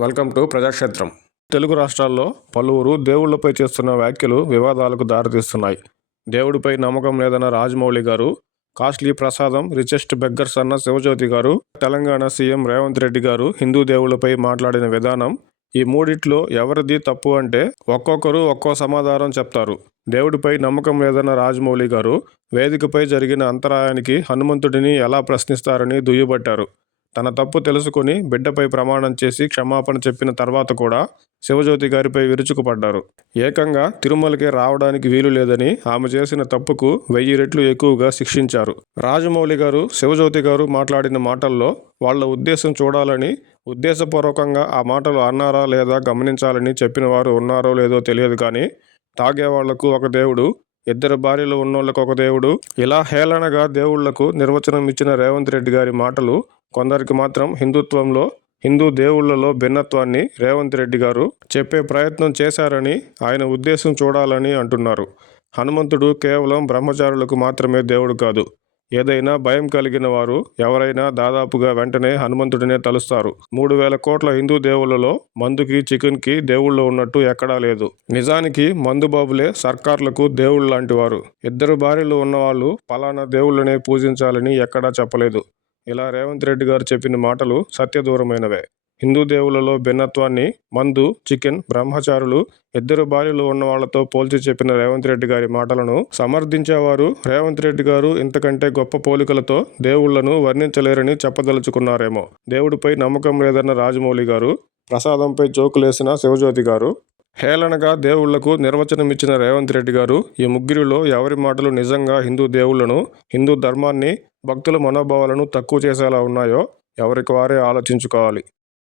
Welcome to ప్రజాక్షేత్రం. Telugu రాష్ట్రాల్లో పలువురు దేవుళ్ళపై చేస్తున్న వ్యాఖ్యలు వివాదాలకు దారితీస్తున్నాయి. దేవుడిపై నమ్మకం లేదన్న రాజమౌళి గారు కాస్ట్లీ ప్రసాదం రిచెస్ట్ బెగ్గర్స్ అన్న శివజ్యోతి గారు తెలంగాణ సీఎం రేవంత్ రెడ్డి గారు హిందూ దేవుళ్ళపై మాట్లాడిన విధానం ఈ మూడిట్లో ఎవరిది తప్పు అంటే ఒక్కొక్కరు ఒక్కో సమాధానం చెప్తారు. దేవుడిపై నమ్మకం లేదన్న రాజమౌళి గారు వేదికపై జరిగిన అంతరాయానికి హనుమంతుడిని ఎలా ప్రశ్నిస్తారని దుయ్యబట్టారు. తన తప్పు తెలుసుకుని బిడ్డపై ప్రమాణం చేసి క్షమాపణ చెప్పిన తర్వాత కూడా శివజ్యోతి గారిపై విరుచుకుపడ్డారు. ఏకంగా తిరుమలకే రావడానికి వీలు లేదని ఆమె చేసిన తప్పుకు వెయ్యి రెట్లు ఎక్కువగా శిక్షించారు. రాజమౌళి గారు శివజ్యోతి గారు మాట్లాడిన మాటల్లో వాళ్ళ ఉద్దేశం చూడాలని ఉద్దేశపూర్వకంగా ఆ మాటలు అన్నారా లేదా గమనించాలని చెప్పిన వారు ఉన్నారో లేదో తెలియదు కానీ తాగేవాళ్ళకు ఒక దేవుడు ఇద్దరు భార్యలు ఉన్నోళ్ళకు ఒక దేవుడు ఇలా హేళనగా దేవుళ్ళకు నిర్వచనం ఇచ్చిన రేవంత్ రెడ్డి గారి మాటలు కొందరికి మాత్రం హిందుత్వంలో హిందూ దేవుళ్ళలో భిన్నత్వాన్ని రేవంత్ రెడ్డి గారు చెప్పే ప్రయత్నం చేశారని ఆయన ఉద్దేశం చూడాలని అంటున్నారు. హనుమంతుడు కేవలం బ్రహ్మచారులకు మాత్రమే దేవుడు కాదు. ఏదైనా భయం కలిగిన వారు ఎవరైనా దాదాపుగా వెంటనే హనుమంతుడినే తలుస్తారు. మూడు వేల కోట్ల హిందూ దేవుళ్ళలో మందుకి చికెన్కి దేవుళ్ళు ఉన్నట్టు ఎక్కడా లేదు. నిజానికి మందుబాబులే సర్కార్లకు దేవుళ్ళు లాంటి వారు ఇద్దరు భార్యలు ఉన్నవాళ్ళు పలానా దేవుళ్ళనే పూజించాలని ఎక్కడా చెప్పలేదు. ఇలా రేవంత్ రెడ్డి గారు చెప్పిన మాటలు సత్యదూరమైనవే. హిందూ దేవులలో భిన్నత్వాన్ని మందు చికెన్ బ్రహ్మచారులు ఇద్దరు భార్యలు ఉన్న వాళ్ళతో పోల్చి చెప్పిన రేవంత్ రెడ్డి గారి మాటలను సమర్థించేవారు రేవంత్ రెడ్డి గారు ఇంతకంటే గొప్ప పోలికలతో దేవుళ్ళను వర్ణించలేరని చెప్పదలుచుకున్నారేమో. దేవుడిపై నమ్మకం లేదన్న రాజమౌళి గారు ప్రసాదంపై జోకులేసిన శివజ్యోతి గారు హేళనగా దేవుళ్ళకు నిర్వచనం ఇచ్చిన రేవంత్ రెడ్డి గారు ఈ ముగ్గురిలో ఎవరి మాటలు నిజంగా హిందూ దేవుళ్ళను హిందూ ధర్మాన్ని భక్తుల మనోభావాలను తక్కువ చేసేలా ఉన్నాయో ఎవరికి వారే ఆలోచించుకోవాలి.